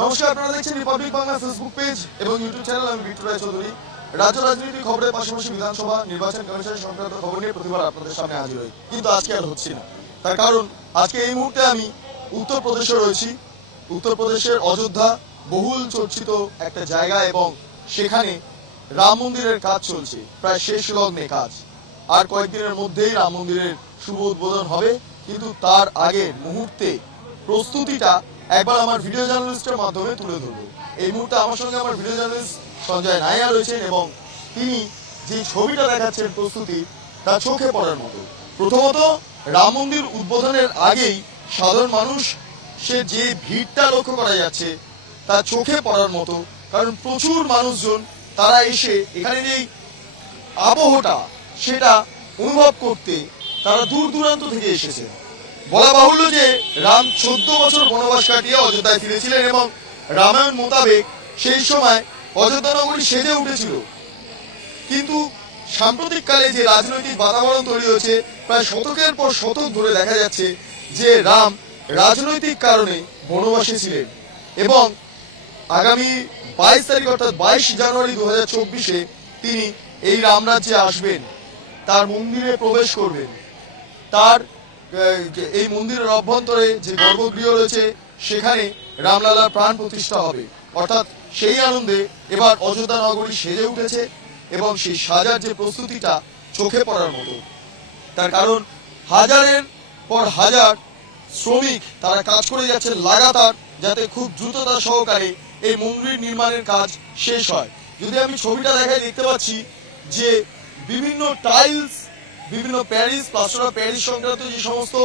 নমস্কার, আপনারা দেখছেন রিপাবলিক বাংলা ফেসবুক পেজ এবং ইউটিউব চ্যানেল। আমি বিট্টু রায় চৌধুরী। রাজ্য রাজনীতির খবরের পাশাপাশি বিধানসভা নির্বাচন কমিশন সংক্রান্ত খবর নিয়ে প্রতিবার আপনাদের সামনে হাজির হই, কিন্তু আজকে আর হচ্ছি না। তার কারণ আজকে এই মুহূর্তে আমি উত্তরপ্রদেশে রয়েছি। উত্তরপ্রদেশের অযোধ্যা বহুল চর্চিত একটা জায়গা এবং সেখানে রাম মন্দিরের কাজ চলছে, প্রায় শেষ লগ্নে কাজ। আর কয়েকদিনের মধ্যেই রাম মন্দিরের শুভ উদ্বোধন হবে, কিন্তু তার আগে মুহূর্তে প্রস্তুতিটা একবার আমার ভিডিও জার্নালিস্টের মাধ্যমে তুলে ধরবো। এই মুহূর্তে আমার সঙ্গে আমার ভিডিও জার্নালিস্ট সঞ্জয় নাইয়া রয়েছেন এবং তিনি যে ছবিটা দেখাচ্ছেন প্রস্তুতি, তা চোখে পড়ার মতো। প্রথমত, রাম মন্দির উদ্বোধনের আগেই সাধারণ মানুষ সে যে ভিড়টা লক্ষ্য করা যাচ্ছে তা চোখে পড়ার মতো। কারণ প্রচুর মানুষজন তারা এসে এখানে যে আবহটা সেটা অনুভব করতে তারা দূর দূরান্ত থেকে এসেছে। বলা বাহুল্য যে রাম 14 বছর বনবাস কাটিয়ে অযোধ্যায় ফিরেছিলেন এবং রামায়ণ মোতাবেক সেই সময় অযোধ্যা নগরী সেজে উঠেছিল। কিন্তু সাম্প্রতিককালে যে রাজনৈতিক বাতাবরণ তৈরি হয়েছে, প্রায় শতকের পর শতক ধরে দেখা যাচ্ছে যে রাম রাজনৈতিক কারণে বনবাসে ছিলেন এবং আগামী 22 তারিখ অর্থাৎ 22 জানুয়ারি 2024-এ তিনি এই রামরাজ্যে আসবেন, তার মন্দিরে প্রবেশ করবেন। তার এই মন্দিরের অভ্যন্তরে যে গর্ভগৃহ রয়েছে সেখানে রামলালার প্রাণ প্রতিষ্ঠা হবে। অর্থাৎ সেই আনন্দে এবার অযোধ্যা নগরী সেজে উঠেছে এবং সেই সাজার যে প্রস্তুতিটা চোখে পড়ার মতো। তার কারণ হাজারের পর হাজার শ্রমিক তারা কাজ করে যাচ্ছেন লাগাতার, যাতে খুব দ্রুততা সহকারে এই মন্দির নির্মাণের কাজ শেষ হয়। যদি আমি ছবিটা দেখাই, দেখতে পাচ্ছি যে বিভিন্ন টাইলস, বিভিন্ন প্যারিস, প্লাস্টার অফ প্যারিস সংক্রান্ত যে সমস্ত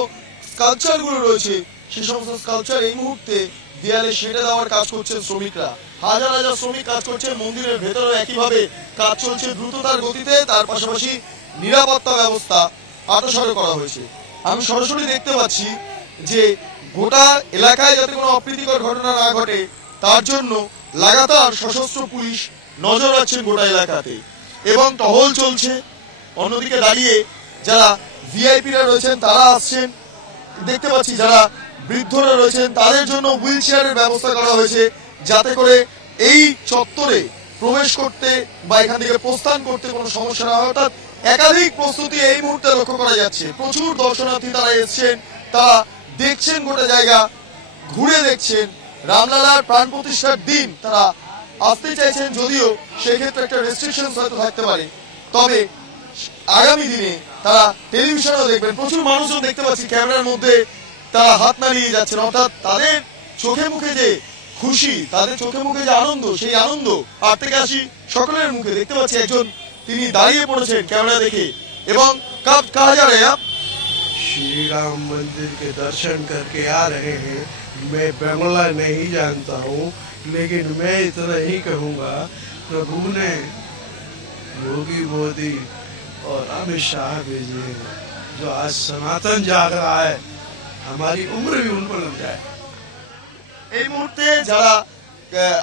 স্কাল্পচারগুলো রয়েছে, সেই সমস্ত স্কাল্পচার এই মুহূর্তে দেয়ালে সেটে দেওয়ার কাজ করছেন শ্রমিকরা। হাজার হাজার শ্রমিক কাজ করছে। মন্দিরের ভেতরে একইভাবে কাজ চলছে দ্রুততার গতিতে। তার পাশাপাশি নিরাপত্তা ব্যবস্থা আঁটসাড় করা হয়েছে। আমি সরাসরি দেখতে পাচ্ছি যে গোটা এলাকায় যাতে কোনো অপ্রীতিকর ঘটনা না ঘটে তার জন্য লাগাতার সশস্ত্র পুলিশ নজর রাখছেন গোটা এলাকাতে এবং টহল চলছে। অন্যদিকে দাঁড়িয়ে যারা ভিআইপিরা রয়েছেন তারা আসছেন। দেখতে পাচ্ছি যারা বৃদ্ধরা রয়েছেন তাদের জন্য হুইল চেয়ারের ব্যবস্থা করা হয়েছে, যাতে করে এই চত্বরে প্রবেশ করতে বা এখান থেকে প্রস্থান করতে কোনো সমস্যা না হয়। অর্থাৎ একাধিক প্রস্তুতি এই মুহূর্তে লক্ষ্য করা যাচ্ছে। প্রচুর দর্শনার্থী তারা এসছেন, তারা দেখছেন গোটা জায়গা, ঘুরে দেখছেন। রামলালার প্রাণ প্রতিষ্ঠার দিন তারা আসতে চাইছেন, যদিও সেই ক্ষেত্রে একটা রেস্ট্রিকশন হয়তো থাকতে পারে, তবে আগামী দিনে তারা টেলিভিশনও দেখবেন। প্রচুর মানুষজন দেখতে পাচ্ছি ক্যামেরার মধ্যে তারা হাত নাড়িয়ে যাচ্ছেন। অর্থাৎ তাদের চোখে মুখে যে খুশি, তাদের চোখে মুখে যে আনন্দ, সেই আনন্দ আর থেকে আসি সকলের মুখে। দেখতে পাচ্ছি একজন তিনি দাঁড়িয়ে পড়েছেন ক্যামেরা দেখে এবং कब कहा जा रहे हैं आप? श्री राम मंदिर के दर्शन करके आ रहे हैं। मैं बांग्ला नहीं जानता हूँ, लेकिन मैं इतना ही कहूँगा, प्रभु ने योगी मोदी और अमित शाह भेजे हैं, जो आज सनातन जाग रहा है, हमारी उम्र भी उन पर लग जाए। এই মুহূর্তে যারা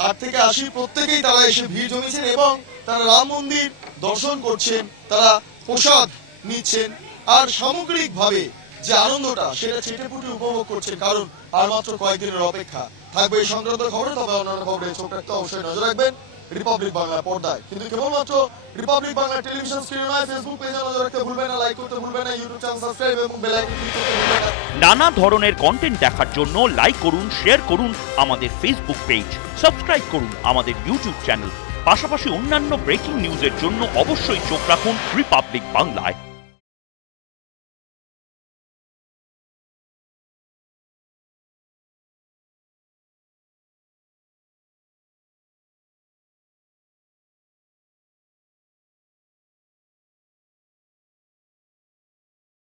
8 থেকে 80 প্রত্যেকেই তারা এসে ভিড় জমিয়েছেন এবং তারা রাম মন্দির দর্শন করছেন, তারা প্রসাদ নিচ্ছেন আর সামগ্রিকভাবে যে আনন্দটা সেটা চেটেপুটে উপভোগ করছেন। কারণ আর মাত্র কয়েকদিনের অপেক্ষা। থাকবে এই সংক্রান্ত খবরে, তবে অন্যান্য খবরে চোখ রাখতে অবশ্যই নজর রাখবেন রিপাবলিক বাংলা পর্দায়। কিন্তু কেবলমাত্র রিপাবলিক বাংলা টেলিভিশন স্ক্রিনে নয়, ফেসবুক পেজে নজর রাখতে ভুলবেন না, লাইক করতে ভুলবেন না, ইউটিউব চ্যানেল সাবস্ক্রাইব এবং বেল আইকন ক্লিক করতে ভুলবেন না। নানা ধরনের কন্টেন্ট দেখার জন্য লাইক করুন, শেয়ার করুন আমাদের ফেসবুক পেজ, সাবস্ক্রাইব করুন আমাদের ইউটিউব চ্যানেল। পাশাপাশি অন্যান্য ব্রেকিং নিউজের জন্য অবশ্যই চোখ রাখুন রিপাবলিক বাংলায়।